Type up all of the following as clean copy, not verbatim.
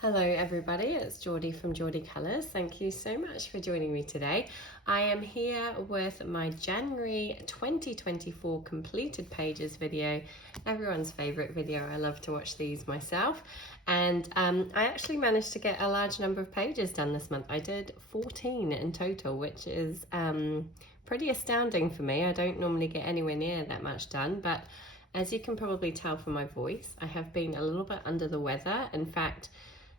Hello everybody, it's Geordie from Geordie Colours. Thank you so much for joining me today. I am here with my January 2024 completed pages video, everyone's favourite video. I love to watch these myself, and I actually managed to get a large number of pages done this month. I did 14 in total, which is pretty astounding for me. I don't normally get anywhere near that much done, but as you can probably tell from my voice, I have been a little bit under the weather. In fact,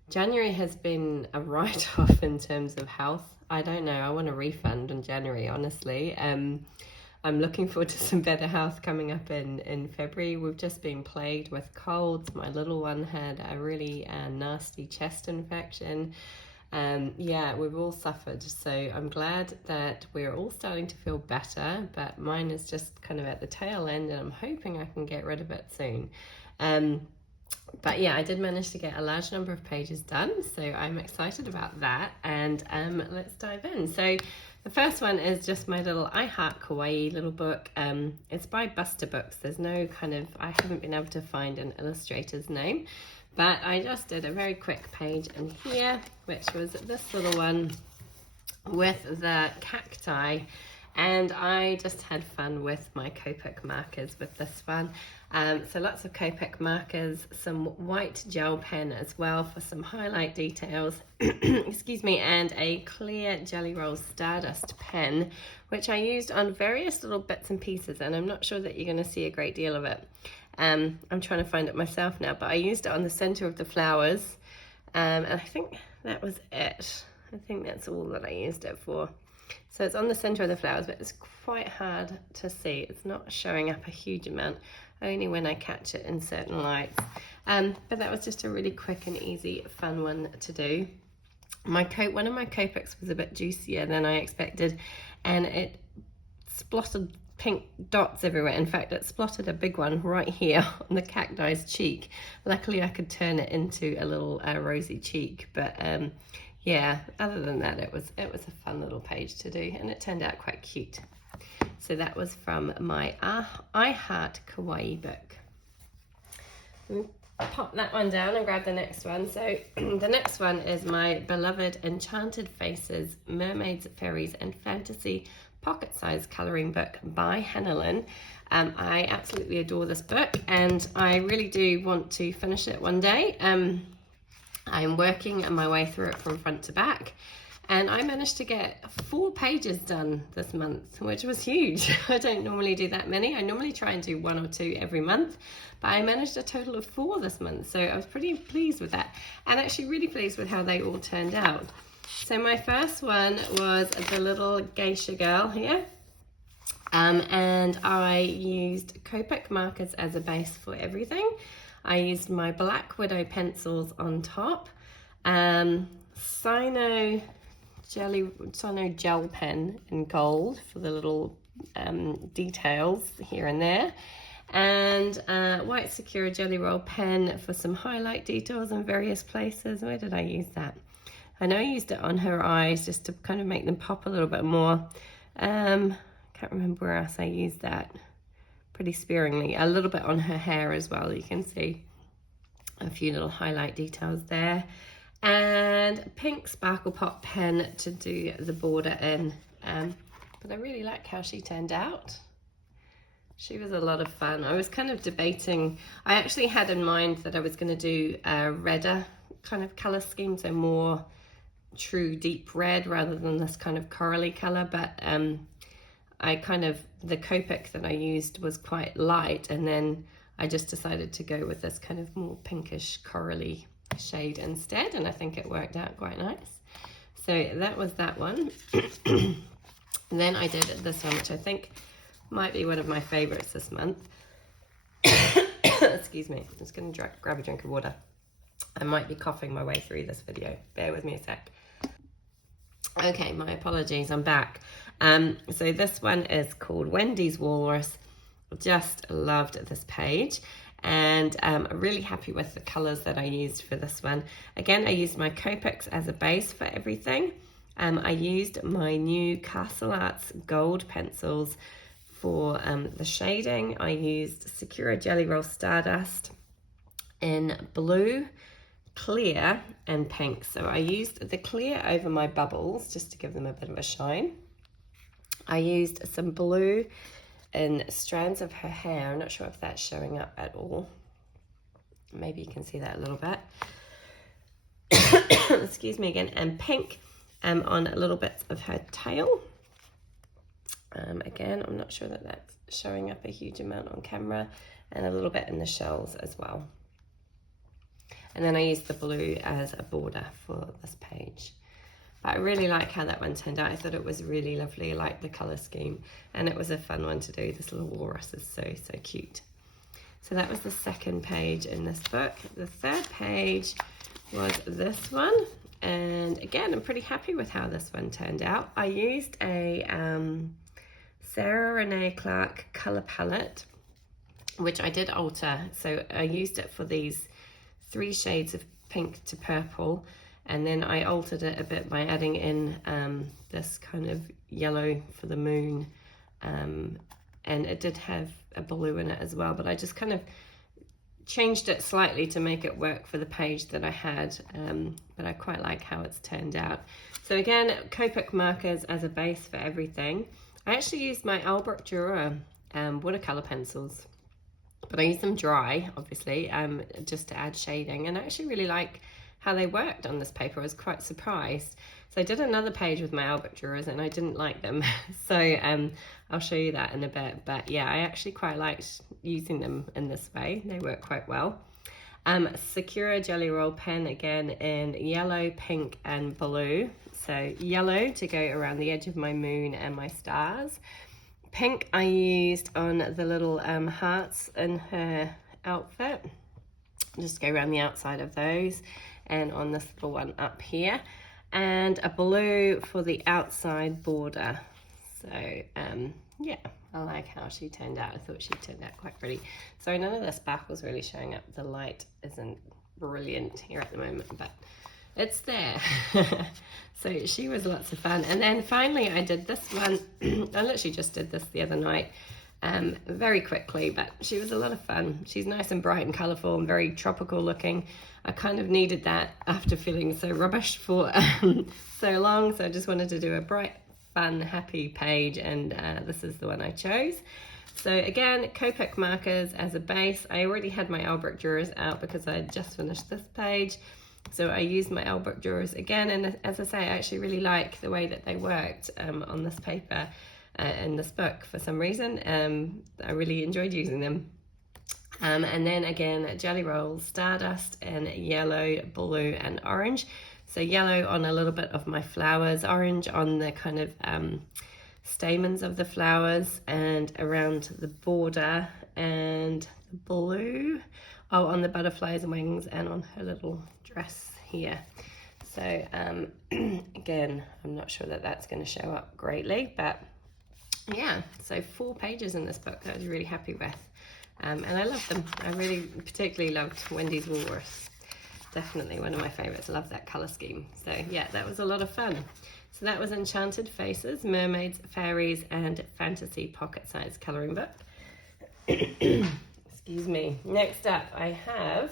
January has been a write-off in terms of health. I don't know, I want a refund on January, honestly. I'm looking forward to some better health coming up in February. We've just been plagued with colds. My little one had a really nasty chest infection. Yeah, we've all suffered. So I'm glad that we're all starting to feel better, but mine is just kind of at the tail end, and I'm hoping I can get rid of it soon. But yeah, I did manage to get a large number of pages done, so I'm excited about that, and let's dive in. So the first one is just my little I Heart Kawaii little book. It's by Buster Books. There's no I haven't been able to find an illustrator's name, but I just did a very quick page in here, which was this little one with the cacti. And I just had fun with my Copic markers with this one. So lots of Copic markers, some white gel pen as well for some highlight details, excuse me, and a clear Jelly Roll Stardust pen, which I used on various little bits and pieces, and I'm not sure that you're going to see a great deal of it. I'm trying to find it myself now, but I used it on the center of the flowers, and I think that was it. I think that's all that I used it for. So it's on the center of the flowers, but it's quite hard to see. It's not showing up a huge amount, only when I catch it in certain lights. But that was just a really quick and easy, fun one to do. One of my Copics was a bit juicier than I expected, and it splotted pink dots everywhere. In fact, it splotted a big one right here on the cacti's cheek. Luckily, I could turn it into a little rosy cheek, but yeah, other than that, it was a fun little page to do, and it turned out quite cute. So that was from my I Heart Kawaii book. Pop that one down and grab the next one. So the next one is my beloved Enchanted Faces, Mermaids, Fairies and Fantasy pocket-sized colouring book by Lynn. I absolutely adore this book, and I really do want to finish it one day. I'm working my way through it from front to back, and I managed to get 4 pages done this month, which was huge. I don't normally do that many. I normally try and do 1 or 2 every month, but I managed a total of 4 this month, so I was pretty pleased with that, and actually really pleased with how they all turned out. So my first one was the little geisha girl here, and I used Copic markers as a base for everything. I used my Black Widow pencils on top, Sino gel pen in gold for the little details here and there, and white Sakura Jelly Roll pen for some highlight details in various places. Where did I use that? I know I used it on her eyes just to kind of make them pop a little bit more. Can't remember where else I used that. Pretty sparingly. A little bit on her hair as well. You can see a few little highlight details there, and pink Sparkle Pop pen to do the border in. But I really like how she turned out. She was a lot of fun. I was kind of debating, I actually had in mind that I was going to do a redder kind of color scheme, so more true deep red rather than this kind of corally color, but the Copic that I used was quite light, and then I just decided to go with this kind of more pinkish corally shade instead, and I think it worked out quite nice. So that was that one. And then I did this one, which I think might be one of my favorites this month. Excuse me, I'm just going to grab a drink of water. I might be coughing my way through this video. Bear with me a sec. Okay, my apologies, I'm back. So this one is called Wendy's Walrus. Just loved this page, and I'm really happy with the colours that I used for this one. Again, I used my Copics as a base for everything. I used my new Castle Arts gold pencils for the shading. I used Sakura Jelly Roll Stardust in blue clear and pink. So I used the clear over my bubbles just to give them a bit of a shine. I used some blue in strands of her hair. I'm not sure if that's showing up at all. Maybe you can see that a little bit. Excuse me again. And pink on a little bits of her tail. Again, I'm not sure that that's showing up a huge amount on camera, and a little bit in the shells as well. And then I used the blue as a border for this page. But I really like how that one turned out. I thought it was really lovely. I liked the colour scheme, and it was a fun one to do. This little walrus is so cute. So that was the second page in this book. The third page was this one, and again, I'm pretty happy with how this one turned out. I used a Sarah Renee Clark colour palette, which I did alter. So I used it for these 3 shades of pink to purple, and then I altered it a bit by adding in this kind of yellow for the moon, and it did have a blue in it as well, but I just kind of changed it slightly to make it work for the page that I had, but I quite like how it's turned out. So again, Copic markers as a base for everything. I actually used my Albrecht Dürer watercolor pencils, but I used them dry, obviously, just to add shading, and I actually really like how they worked on this paper. I was quite surprised. So I did another page with my Albrecht Dürers and I didn't like them. So I'll show you that in a bit. But yeah, I actually quite liked using them in this way. They work quite well. Sakura Jelly Roll pen, again in yellow, pink and blue. So yellow to go around the edge of my moon and my stars. Pink I used on the little hearts in her outfit. Just go around the outside of those, and on this little one up here, and a blue for the outside border. So yeah, I like how she turned out. I thought she turned out quite pretty. So none of the sparkles really showing up. The light isn't brilliant here at the moment, but it's there. So she was lots of fun. And then finally I did this one. I literally just did this the other night, very quickly, but she was a lot of fun. She's nice and bright and colourful and very tropical looking. I kind of needed that after feeling so rubbish for so long, so I just wanted to do a bright, fun, happy page, and this is the one I chose. So again, Copic markers as a base. I already had my Albrecht Dürers out because I had just finished this page, so I used my Albrecht Dürers again, and as I say, I actually really like the way that they worked on this paper. In this book for some reason. I really enjoyed using them. And then again, Jelly Roll Stardust in yellow, blue and orange. So yellow on a little bit of my flowers, orange on the kind of stamens of the flowers and around the border, and blue on the butterflies and wings and on her little dress here. So again, I'm not sure that that's going to show up greatly, but yeah, so 4 pages in this book that I was really happy with, and I loved them. I really particularly loved Wendy's Walrus. Definitely one of my favorites. I love that color scheme. So yeah, that was a lot of fun. So that was Enchanted Faces, Mermaids, Fairies and Fantasy pocket size coloring book. Excuse me. Next up I have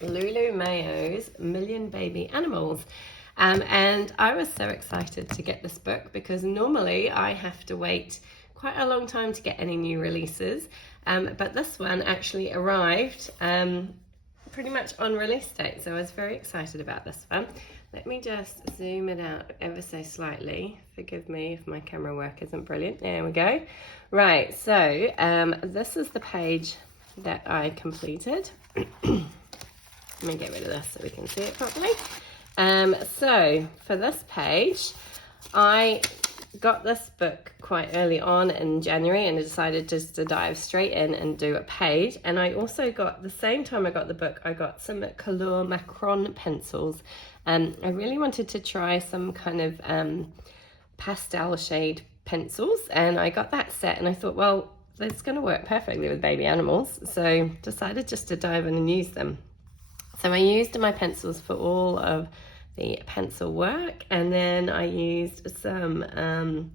Lulu Mayo's Million Baby Animals. And I was so excited to get this book because normally I have to wait quite a long time to get any new releases, but this one actually arrived pretty much on release date, so I was very excited about this one. Let me just zoom it out ever so slightly. Forgive me if my camera work isn't brilliant. There we go. Right, so this is the page that I completed. Let me get rid of this so we can see it properly. So for this page, I got this book quite early on in January and I decided just to dive straight in and do a page. And I also got, the same time I got the book, I got some Couleur Macron pencils. I really wanted to try some kind of pastel shade pencils, and I got that set and I thought, well, it's going to work perfectly with baby animals. So decided just to dive in and use them. So I used my pencils for all of the pencil work, and then I used some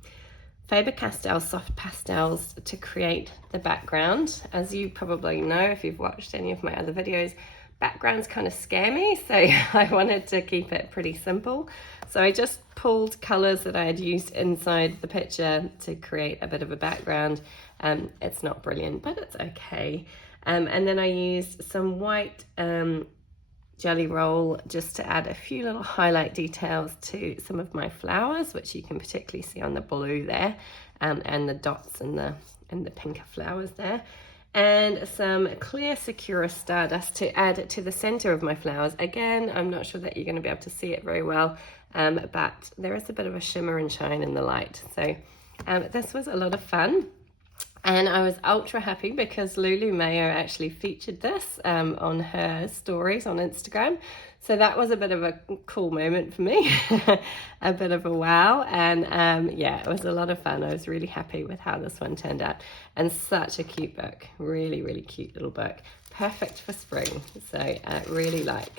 Faber-Castell soft pastels to create the background. As you probably know if you've watched any of my other videos, backgrounds kind of scare me, so I wanted to keep it pretty simple. So I just pulled colours that I had used inside the picture to create a bit of a background. It's not brilliant, but it's okay. And then I used some white jelly roll just to add a few little highlight details to some of my flowers, which you can particularly see on the blue there, and the dots and the pinker flowers there. And some clear Sakura Stardust to add to the center of my flowers. Again, I'm not sure that you're going to be able to see it very well, but there is a bit of a shimmer and shine in the light. So this was a lot of fun. And I was ultra happy because Lulu Mayo actually featured this on her stories on Instagram. So that was a bit of a cool moment for me, a bit of a wow. And yeah, it was a lot of fun. I was really happy with how this one turned out. And such a cute book, really, really cute little book. Perfect for spring. So I really like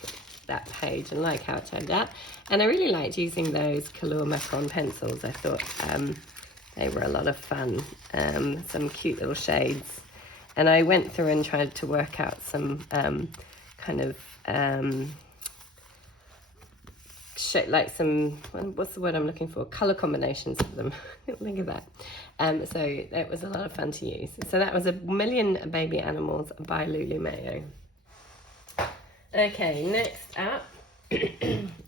that page and like how it turned out. And I really liked using those Color Macron pencils. I thought they were a lot of fun, some cute little shades. And I went through and tried to work out some kind of like some, what's the word I'm looking for? Colour combinations of them. Look at that. So it was a lot of fun to use. So that was A Million Baby Animals by Lulu Mayo. Okay, next up,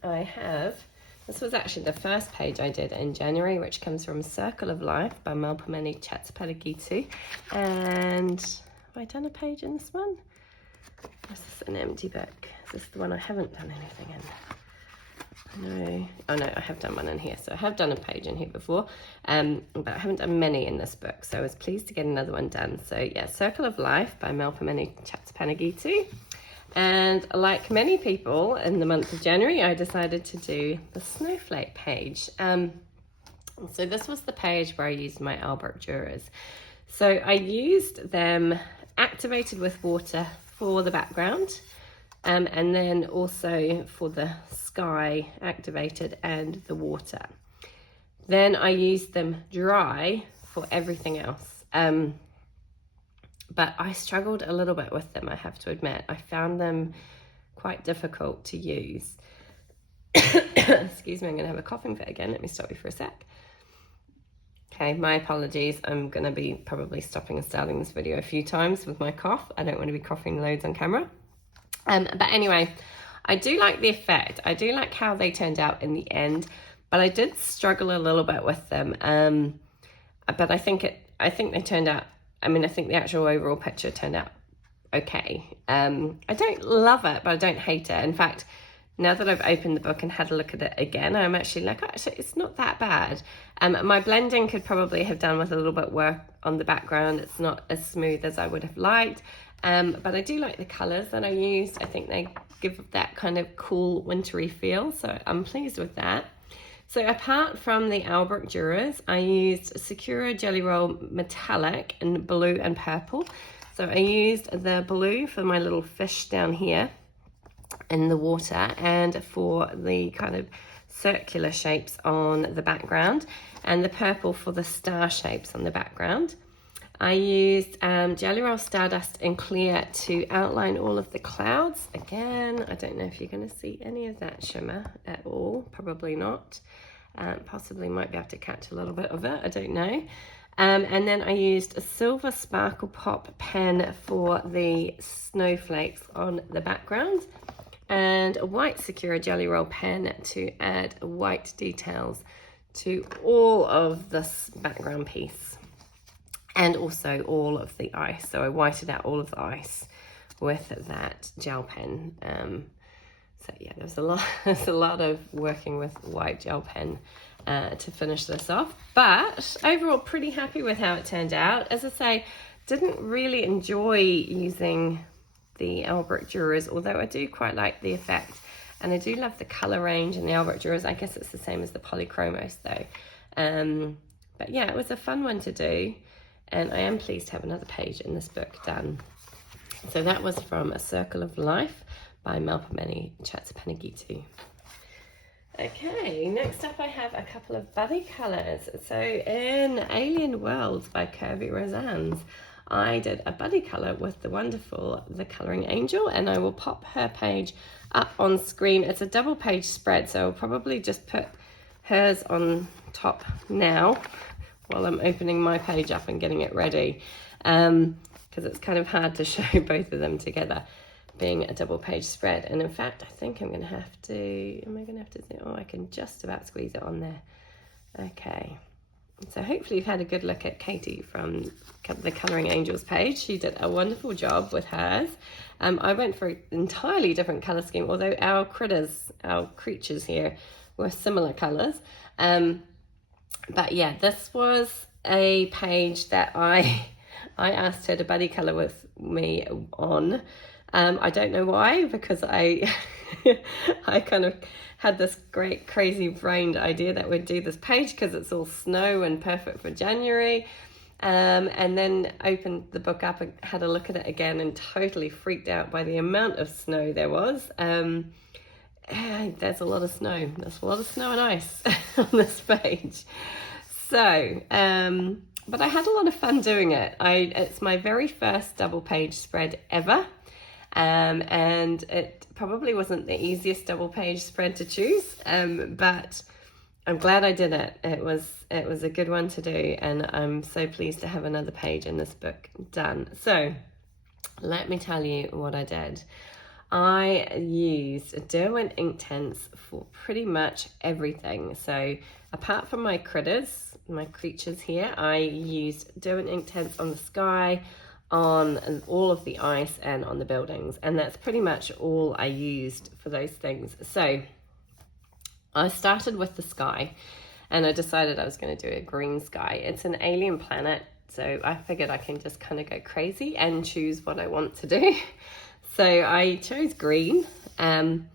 I have, this was actually the first page I did in January, which comes from Circle of Life by Melpomeni, Chatzipanagiotou. And have I done a page in this one? This is an empty book. Is this the one I haven't done anything in? No. Oh no, I have done one in here. So I have done a page in here before, but I haven't done many in this book. So I was pleased to get another one done. So yeah, Circle of Life by Melpomeni, Chatzipanagiotou. And like many people in the month of January, I decided to do the snowflake page. So this was the page where I used my Albrecht Dürers. So I used them activated with water for the background, and then also for the sky activated and the water. Then I used them dry for everything else. But I struggled a little bit with them, I have to admit. I found them quite difficult to use. Excuse me, I'm going to have a coughing fit again. Let me stop you for a sec. Okay, my apologies. I'm going to be probably stopping and starting this video a few times with my cough. I don't want to be coughing loads on camera. But anyway, I do like the effect. I do like how they turned out in the end, but I did struggle a little bit with them. But I think they turned out, I think the actual overall picture turned out okay. I don't love it, but I don't hate it. In fact, now that I've opened the book and had a look at it again, I'm actually like, actually, it's not that bad. My blending could probably have done with a little bit work on the background. It's not as smooth as I would have liked. But I do like the colours that I used. I think they give that kind of cool wintry feel, so I'm pleased with that. So apart from the Albrecht Dürers, I used Sakura Jelly Roll Metallic in blue and purple. So I used the blue for my little fish down here in the water and for the kind of circular shapes on the background, and the purple for the star shapes on the background. I used Jelly Roll Stardust in clear to outline all of the clouds. Again, I don't know if you're going to see any of that shimmer at all. Probably not. Possibly might be able to catch a little bit of it. I don't know. And then I used a silver sparkle pop pen for the snowflakes on the background, and a white Sakura Jelly Roll pen to add white details to all of this background piece. And also all of the ice. So I whited out all of the ice with that gel pen. So yeah, there's a lot of working with white gel pen to finish this off. But overall, pretty happy with how it turned out. As I say, didn't really enjoy using the Albrecht Dürers, although I do quite like the effect. And I do love the colour range in the Albrecht Dürers. I guess it's the same as the Polychromos though. But yeah, it was a fun one to do. And I am pleased to have another page in this book done. So that was from A Circle of Life by Melpomeni, Chatzipanagiotou. Okay, next up I have a couple of buddy colours. So in Alien Worlds by Kerby Rosanes, I did a buddy colour with the wonderful The Colouring Angel, and I will pop her page up on screen. It's a double page spread, so I'll probably just put hers on top now while I'm opening my page up and getting it ready, because it's kind of hard to show both of them together, being a double page spread. And in fact, I think I'm going to have to, oh, I can just about squeeze it on there. Okay, so hopefully you've had a good look at Katie from the Colouring Angels page. She did a wonderful job with hers. I went for an entirely different colour scheme, although our creatures here were similar colours. But yeah, this was a page that I asked her to buddy colour with me on. I don't know why, because I kind of had this great crazy brained idea that we'd do this page because it's all snow and perfect for January, and then opened the book up and had a look at it again and totally freaked out by the amount of snow there was. There's a lot of snow. There's a lot of snow and ice on this page. So, but I had a lot of fun doing it. It's my very first double page spread ever. And it probably wasn't the easiest double page spread to choose, but I'm glad I did it. It was a good one to do, and I'm so pleased to have another page in this book done. So let me tell you what I did. I used Derwent Inktense for pretty much everything. So apart from my creatures here, I used Derwent Inktense on the sky, on all of the ice, and on the buildings, and that's pretty much all I used for those things. So I started with the sky, and I decided I was going to do a green sky. It's an alien planet, so I figured I can just kind of go crazy and choose what I want to do. So I chose green, and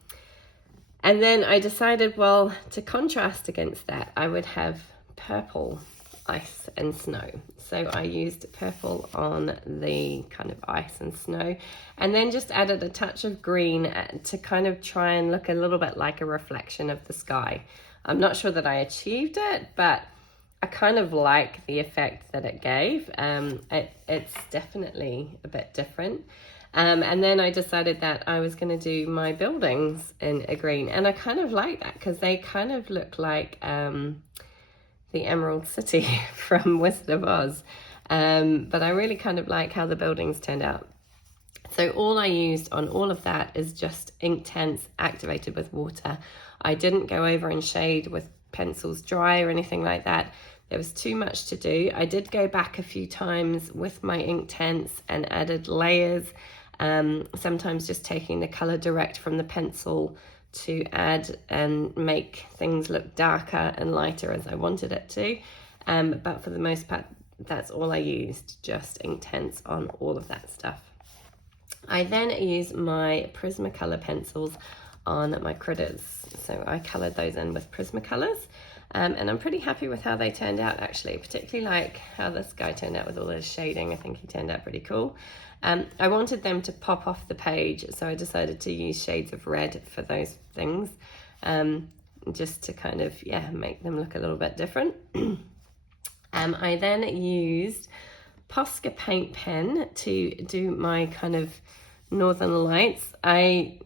then I decided, well, to contrast against that, I would have purple ice and snow. So I used purple on the kind of ice and snow, and then just added a touch of green to kind of try and look a little bit like a reflection of the sky. I'm not sure that I achieved it, but I kind of like the effect that it gave. It's definitely a bit different. And then I decided that I was going to do my buildings in a green, and I kind of like that because they kind of look like the Emerald City from Wizard of Oz, but I really kind of like how the buildings turned out. So all I used on all of that is just Inktense activated with water. I didn't go over and shade with pencils dry or anything like that. There was too much to do. I did go back a few times with my Inktense and added layers, sometimes just taking the colour direct from the pencil to add and make things look darker and lighter as I wanted it to. But for the most part, that's all I used, just Inktense on all of that stuff. I then used my Prismacolor pencils on my critters. So I coloured those in with Prismacolors. And I'm pretty happy with how they turned out, actually, particularly like how this guy turned out with all his shading. I think he turned out pretty cool. I wanted them to pop off the page, so I decided to use shades of red for those things, just to kind of, make them look a little bit different. I then used Posca paint pen to do my kind of Northern Lights. I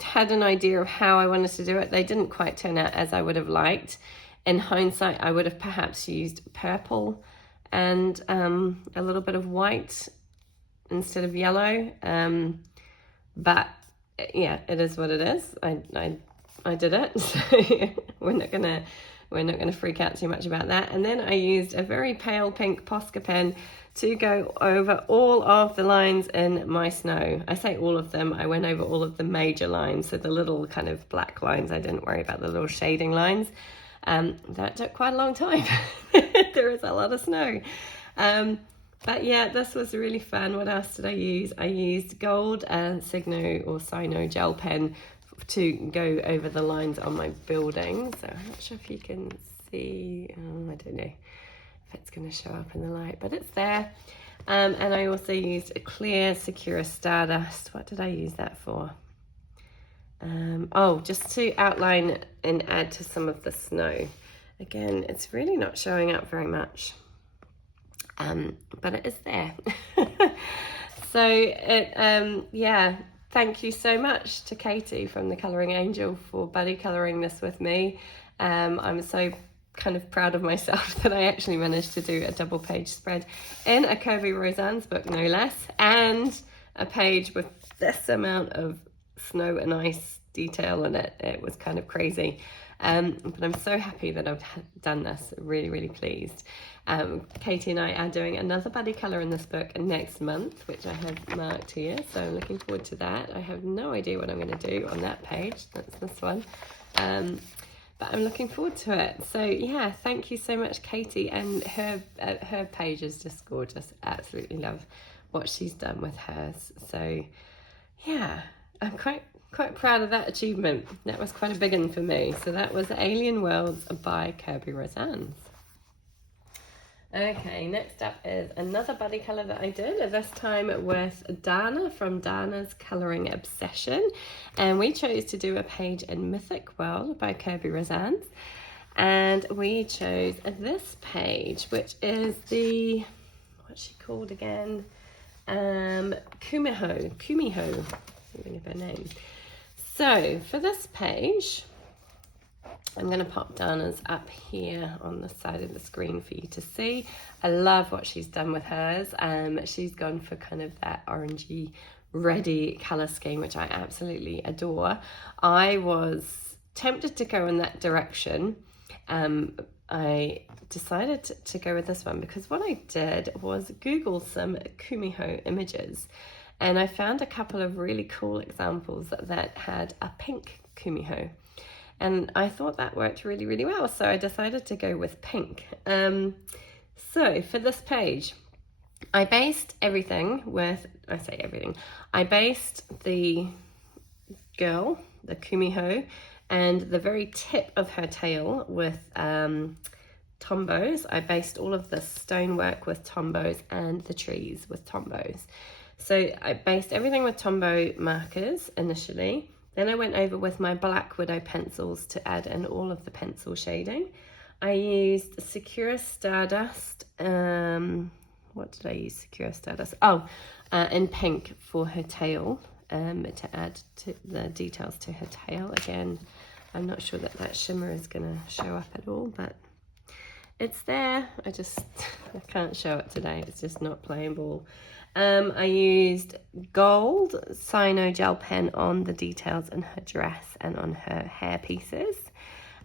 had an idea of how I wanted to do it. They didn't quite turn out as I would have liked. In hindsight, I would have perhaps used purple and a little bit of white instead of yellow, but yeah, it is what it is. I did it, so we're not gonna freak out too much about that. And then I used a very pale pink Posca pen to go over all of the lines in my snow. I say all of them. I went over all of the major lines, so the little kind of black lines. I didn't worry about the little shading lines. That took quite a long time. There is a lot of snow. But yeah, this was really fun. What else did I use? I used gold and Signo or Sino gel pen to go over the lines on my building. So I'm not sure if you can see. I don't know if it's going to show up in the light, but it's there. And I also used a clear Secura Stardust. What did I use that for? Just to outline and add to some of the snow. Again, it's really not showing up very much. but it is there. So yeah, thank you so much to Katie from the Colouring Angel for buddy colouring this with me. I'm so kind of proud of myself that I actually managed to do a double page spread in a Kerby Rosanes book, no less, and a page with this amount of snow and ice detail in it. It was kind of crazy. But I'm so happy that I've done this, really, really pleased. Katie and I are doing another buddy colour in this book next month, which I have marked here, so I'm looking forward to that. I have no idea what I'm going to do on that page, that's this one, but I'm looking forward to it. So yeah, thank you so much, Katie, and her page is just gorgeous. Absolutely love what she's done with hers. So yeah, I'm quite proud of that achievement. That was quite a big one for me. So that was Alien Worlds by Kerby Rosanes. Okay, next up is another buddy colour that I did, this time with Danah from Danah's Colouring Obsession. And we chose to do a page in Mythic World by Kerby Rosanes. And we chose this page, which is the, what's she called again? Kumho, something of her name. So for this page, I'm going to pop Danah's up here on the side of the screen for you to see. I love what she's done with hers. She's gone for kind of that orangey, reddy colour scheme, which I absolutely adore. I was tempted to go in that direction. I decided to go with this one because what I did was Google some Kumho images, and I found a couple of really cool examples that had a pink Kumho. And I thought that worked really, really well. So I decided to go with pink. So for this page, I based everything with, I based the girl, the Kumho, and the very tip of her tail with tombos. I based all of the stonework with tombos and the trees with tombos. So I based everything with tombow markers initially. Then I went over with my black widow pencils to add in all of the pencil shading. I used Secure Stardust. What did I use Secure Stardust? In pink for her tail, to add to the details to her tail. Again, I'm not sure that shimmer is going to show up at all, but it's there. I can't show it today. It's just not playing ball. I used gold cyano gel pen on the details in her dress and on her hair pieces.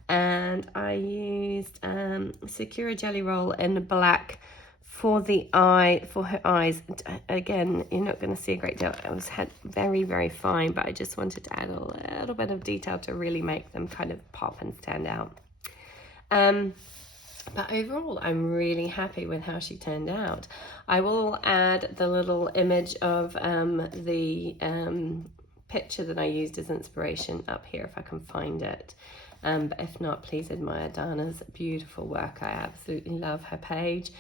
And I used Secura Jelly Roll in black for her eyes. Again, you're not going to see a great deal. It was very, very fine, but I just wanted to add a little bit of detail to really make them kind of pop and stand out. But overall, I'm really happy with how she turned out. I will add the little image of the picture that I used as inspiration up here if I can find it. But if not, please admire Danah's beautiful work. I absolutely love her page.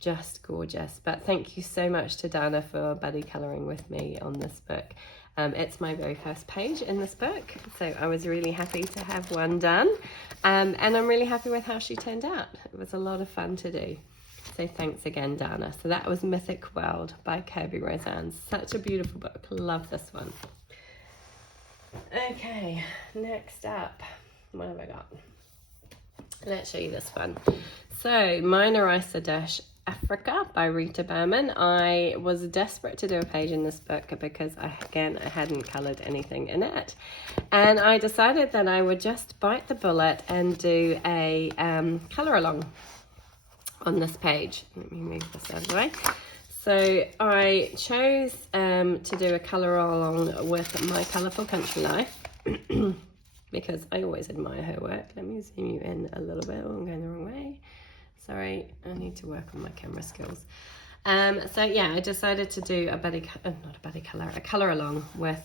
Just gorgeous. But thank you so much to Danah for buddy colouring with me on this book. It's my very first page in this book, so I was really happy to have one done, and I'm really happy with how she turned out. It was a lot of fun to do. So thanks again, Danah. So that was Mythic World by Kerby Rosanes. Such a beautiful book. Love this one. Okay, next up, what have I got? Let's show you this one. So, Meine Reise Durch Afrika by Rita Berman. I was desperate to do a page in this book because I hadn't coloured anything in it, and I decided that I would just bite the bullet and do a colour along on this page. Let me move this out of the way. So I chose to do a colour along with My Colourful Country Life because I always admire her work. Let me zoom you in a little bit. Oh, I'm going the wrong way. Sorry, I need to work on my camera skills. So yeah, I decided to do a colour along with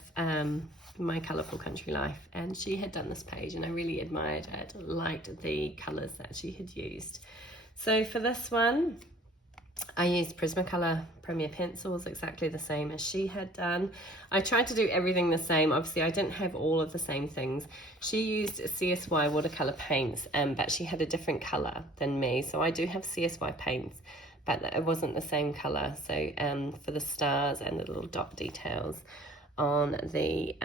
My Colourful Country Life, and she had done this page and I really admired it, liked the colours that she had used. So for this one, I used Prismacolor Premier pencils, exactly the same as she had done. I tried to do everything the same. Obviously, I didn't have all of the same things. She used CSY watercolor paints, but she had a different color than me. So I do have CSY paints, but it wasn't the same colour. So for the stars and the little dot details on the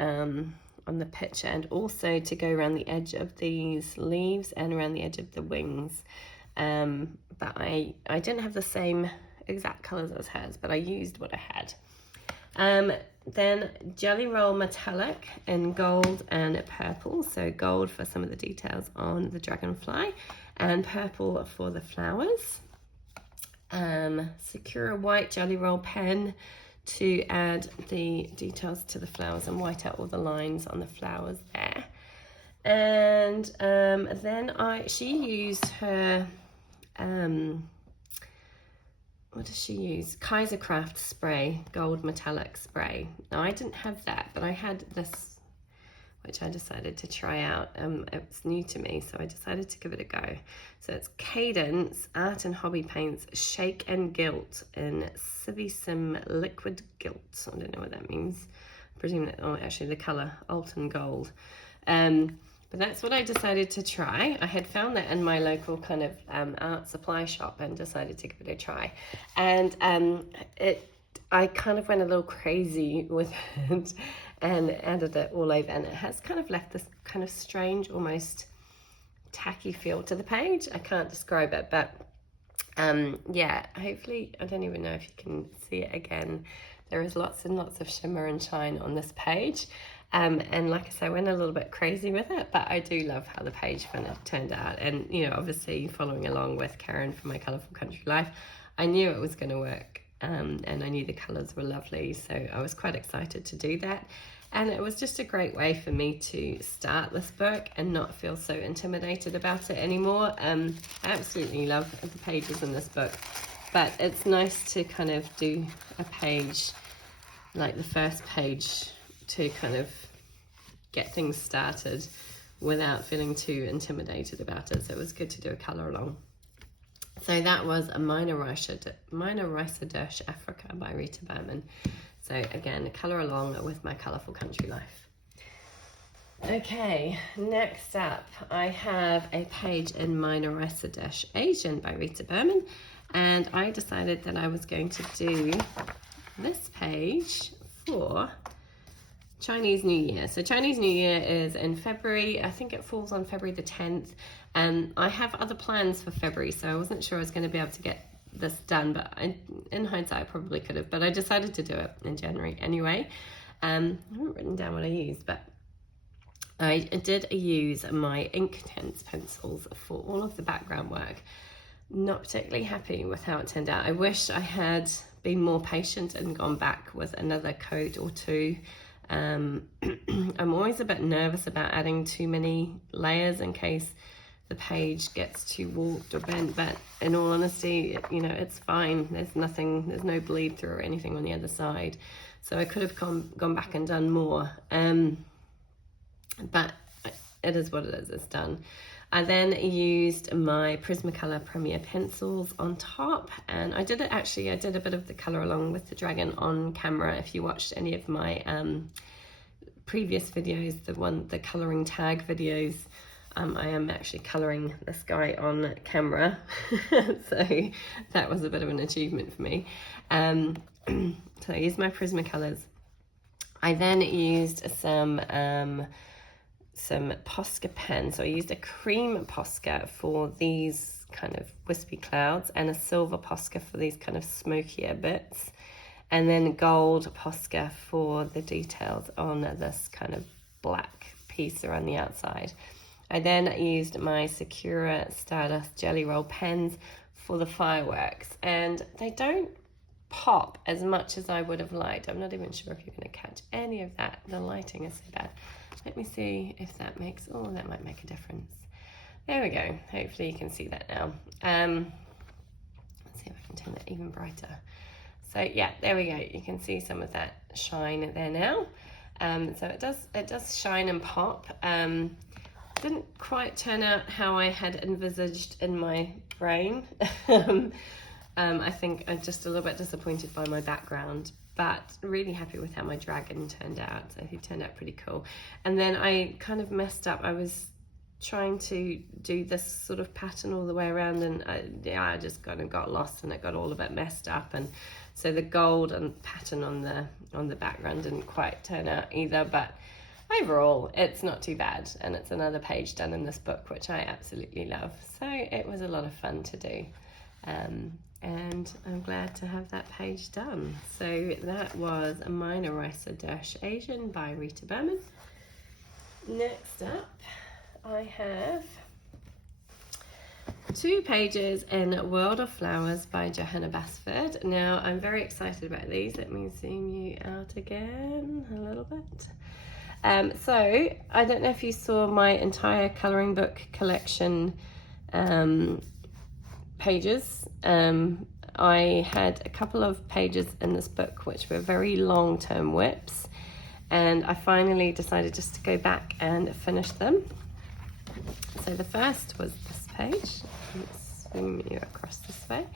picture, and also to go around the edge of these leaves and around the edge of the wings. But I didn't have the same exact colours as hers, but I used what I had. Then Jelly Roll Metallic in gold and purple. So gold for some of the details on the dragonfly and purple for the flowers. Sakura White Jelly Roll pen to add the details to the flowers and white out all the lines on the flowers there. And then she used her what does she use? Kaisercraft spray, gold metallic spray. Now I didn't have that, but I had this, which I decided to try out. It's new to me, so I decided to give it a go. So it's Cadence Art and Hobby Paints Shake and Gilt in Civissim Liquid Gilt. I don't know what that means. I presume that, oh, actually the colour, Alton Gold. But that's what I decided to try. I had found that in my local kind of art supply shop and decided to give it a try. And I kind of went a little crazy with it and added it all over. And it has kind of left this kind of strange, almost tacky feel to the page. I can't describe it, but yeah, hopefully, I don't even know if you can see it again. There is lots and lots of shimmer and shine on this page. And like I say, I went a little bit crazy with it, but I do love how the page kind of turned out. And, you know, obviously following along with Karen from My Colourful Country Life, I knew it was going to work, and I knew the colours were lovely. So I was quite excited to do that. And it was just a great way for me to start this book and not feel so intimidated about it anymore. I absolutely love the pages in this book, but it's nice to kind of do a page, like the first page, to kind of get things started without feeling too intimidated about it. So it was good to do a colour along. So that was a Meine Reise Durch Afrika by Rita Berman. So again, a colour along with My Colourful Country Life. Okay, next up I have a page in Meine Reise Durch Asien by Rita Berman, and I decided that I was going to do this page for Chinese New Year. So Chinese New Year is in February. I think it falls on February the 10th. And I have other plans for February, so I wasn't sure I was going to be able to get this done, but in hindsight I probably could have, but I decided to do it in January anyway. I haven't written down what I used, but I did use my Inktense pencils for all of the background work. Not particularly happy with how it turned out. I wish I had been more patient and gone back with another coat or two. I'm always a bit nervous about adding too many layers in case the page gets too warped or bent, but in all honesty, you know, it's fine. There's no bleed through or anything on the other side. So I could have gone back and done more. But it is what it is, it's done. I then used my Prismacolor Premier pencils on top, and I did a bit of the colour along with the dragon on camera. If you watched any of my previous videos, the colouring tag videos, I am actually colouring this guy on camera. So that was a bit of an achievement for me. So I used my Prismacolors. I then used some Posca pens. So I used a cream Posca for these kind of wispy clouds and a silver Posca for these kind of smokier bits, and then gold Posca for the details on this kind of black piece around the outside. I then used my Sakura Stardust Jelly Roll pens for the fireworks, and they don't pop as much as I would have liked. I'm not even sure if you're going to catch any of that. The lighting is so bad. Let me see if that makes, oh, that might make a difference. There we go. Hopefully you can see that now. Let's see if I can turn that even brighter. So yeah, there we go. You can see some of that shine there now. So it does shine and pop. Didn't quite turn out how I had envisaged in my brain. I think I'm just a little bit disappointed by my background, but really happy with how my dragon turned out. So he turned out pretty cool. And then I kind of messed up. I was trying to do this sort of pattern all the way around, and I just kind of got lost and it got all a bit messed up, and so the gold and pattern on the background didn't quite turn out either, but overall it's not too bad, and it's another page done in this book which I absolutely love, so it was a lot of fun to do. And I'm glad to have that page done. So that was Meine Reise Durch Asien by Rita Berman. Next up, I have 2 pages in World of Flowers by Johanna Basford. Now, I'm very excited about these. Let me zoom you out again a little bit. So, I don't know if you saw my entire colouring book collection pages. I had a couple of pages in this book which were very long-term whips, and I finally decided just to go back and finish them. So the first was this page. Let's zoom you across this way.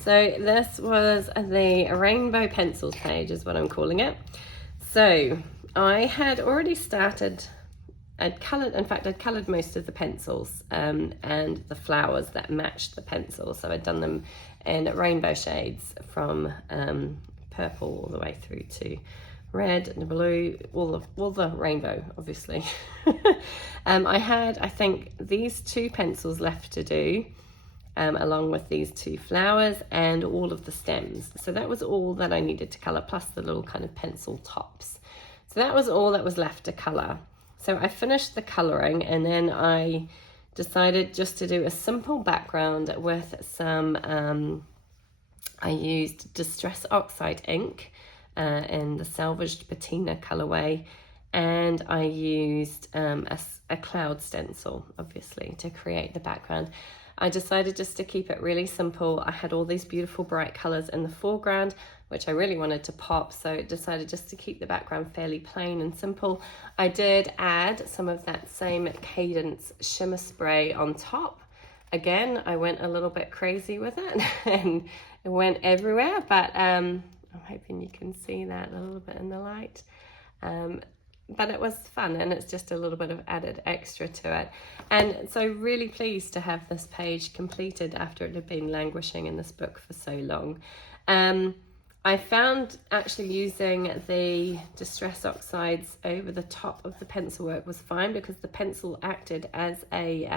So this was the rainbow pencils page, is what I'm calling it. So I had already started, I'd coloured most of the pencils and the flowers that matched the pencils. So I'd done them in rainbow shades from purple all the way through to red and blue, all the rainbow, obviously. I had, I think, these 2 pencils left to do, along with these 2 flowers and all of the stems. So that was all that I needed to colour, plus the little kind of pencil tops. So that was all that was left to colour. So I finished the colouring, and then I decided just to do a simple background with some, I used Distress Oxide ink in the Salvaged Patina colourway, and I used a cloud stencil, obviously, to create the background. I decided just to keep it really simple. I had all these beautiful bright colours in the foreground, which I really wanted to pop, so I decided just to keep the background fairly plain and simple. I did add some of that same Cadence shimmer spray on top. Again, I went a little bit crazy with it and it went everywhere, but I'm hoping you can see that a little bit in the light. But it was fun, and it's just a little bit of added extra to it. And so really pleased to have this page completed after it had been languishing in this book for so long. I found actually using the Distress Oxides over the top of the pencil work was fine, because the pencil acted as a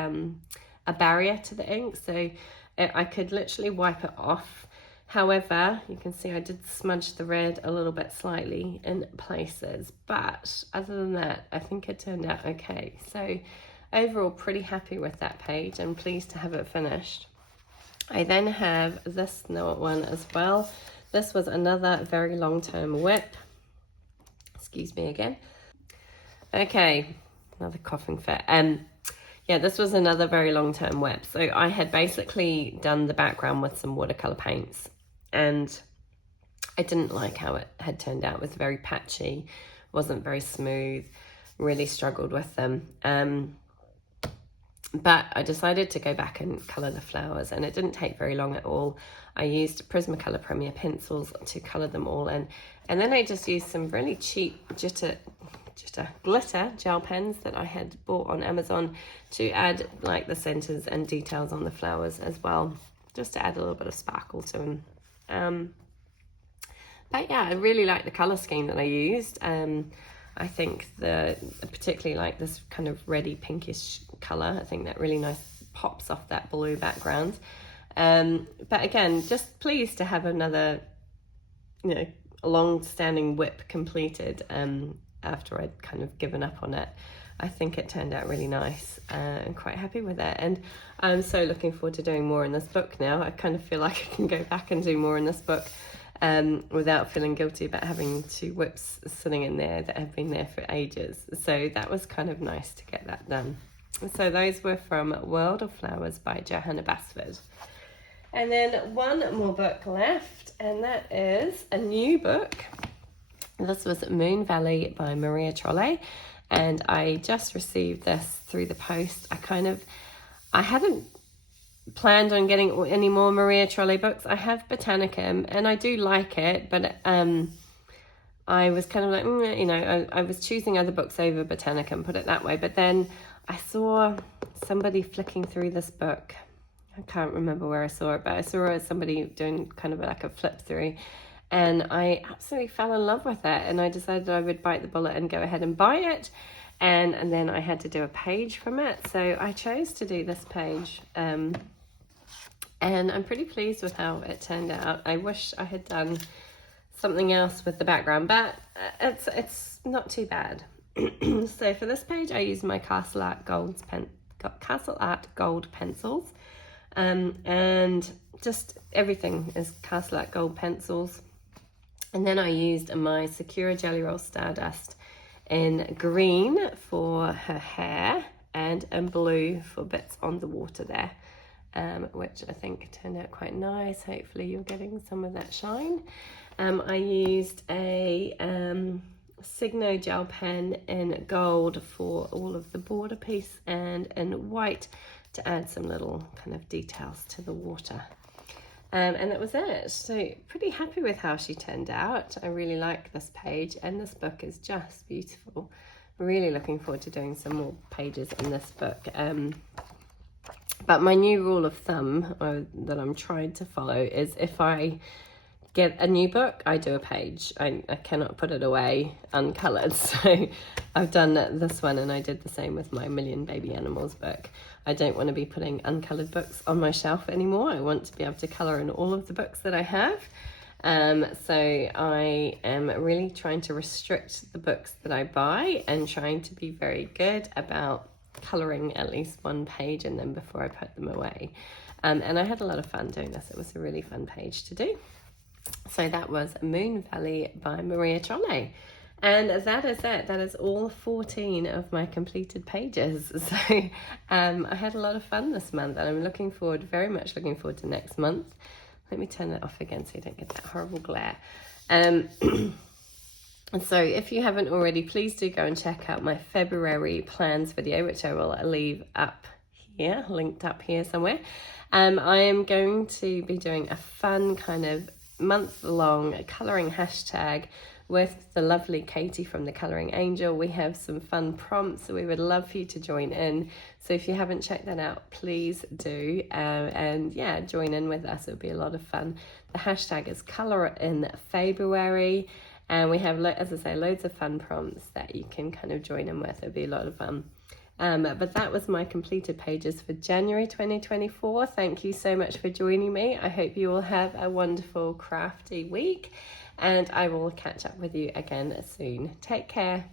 barrier to the ink, so I could literally wipe it off. However, you can see I did smudge the red a little bit slightly in places, but other than that, I think it turned out okay. So overall, pretty happy with that page and pleased to have it finished. I then have this one as well. This was another very long-term whip. Excuse me again. Okay, another coughing fit. Yeah, this was another very long-term whip. So I had basically done the background with some watercolor paints, and I didn't like how it had turned out. It was very patchy, wasn't very smooth, really struggled with them. But I decided to go back and colour the flowers, and it didn't take very long at all. I used Prismacolor Premier pencils to colour them all in, and then I just used some really cheap glitter gel pens that I had bought on Amazon to add like the centres and details on the flowers as well, just to add a little bit of sparkle to them. But yeah, I really like the colour scheme that I used. I think particularly like this kind of reddy pinkish colour, I think that really nice pops off that blue background. But again, just pleased to have another, long-standing whip completed after I'd kind of given up on it. I think it turned out really nice. I'm quite happy with it, and I'm so looking forward to doing more in this book now. I kind of feel like I can go back and do more in this book without feeling guilty about having 2 whips sitting in there that have been there for ages. So that was kind of nice to get that done. So those were from World of Flowers by Johanna Basford. And then one more book left, and that is a new book. This was Moon Valley by Maria Trolle, and I just received this through the post. I hadn't planned on getting any more Maria Trolle books. I have Botanicum, and I do like it, but I was kind of like, I was choosing other books over Botanicum, put it that way. But then I saw somebody flicking through this book. I can't remember where I saw it, but I saw somebody doing kind of like a flip through, and I absolutely fell in love with it, and I decided I would bite the bullet and go ahead and buy it, and then I had to do a page from it, so I chose to do this page, and I'm pretty pleased with how it turned out. I wish I had done something else with the background, but it's not too bad. So for this page I used my Castle Art Gold pencils, and just everything is Castle Art Gold pencils. And then I used my Sakura Jelly Roll Stardust in green for her hair and in blue for bits on the water there, which I think turned out quite nice. Hopefully you're getting some of that shine. I used a Signo gel pen in gold for all of the border piece, and in white to add some little kind of details to the water. And that was it. So pretty happy with how she turned out. I really like this page, and this book is just beautiful. Really looking forward to doing some more pages in this book. But my new rule of thumb that I'm trying to follow is if I get a new book, I do a page. I cannot put it away uncolored. So I've done this one, and I did the same with my Million Baby Animals book. I don't want to be putting uncolored books on my shelf anymore. I want to be able to color in all of the books that I have. So I am really trying to restrict the books that I buy and trying to be very good about coloring at least one page in them before I put them away. And I had a lot of fun doing this. It was a really fun page to do. So that was Moon Valley by Maria Trolle. And that is it. That is all 14 of my completed pages. So I had a lot of fun this month, and I'm very much looking forward to next month. Let me turn that off again so you don't get that horrible glare. And so if you haven't already, please do go and check out my February plans video, which I will leave up here, linked up here somewhere. I am going to be doing a fun kind of month-long colouring hashtag with the lovely Katie from the Colouring Angel. We have some fun prompts, so we would love for you to join in. So if you haven't checked that out, please do, and yeah, join in with us. It'll be a lot of fun. The hashtag is Colour in February, and we have, as I say, loads of fun prompts that you can kind of join in with. It'll be a lot of fun. But that was my completed pages for January 2024. Thank you so much for joining me. I hope you all have a wonderful crafty week, and I will catch up with you again soon. Take care.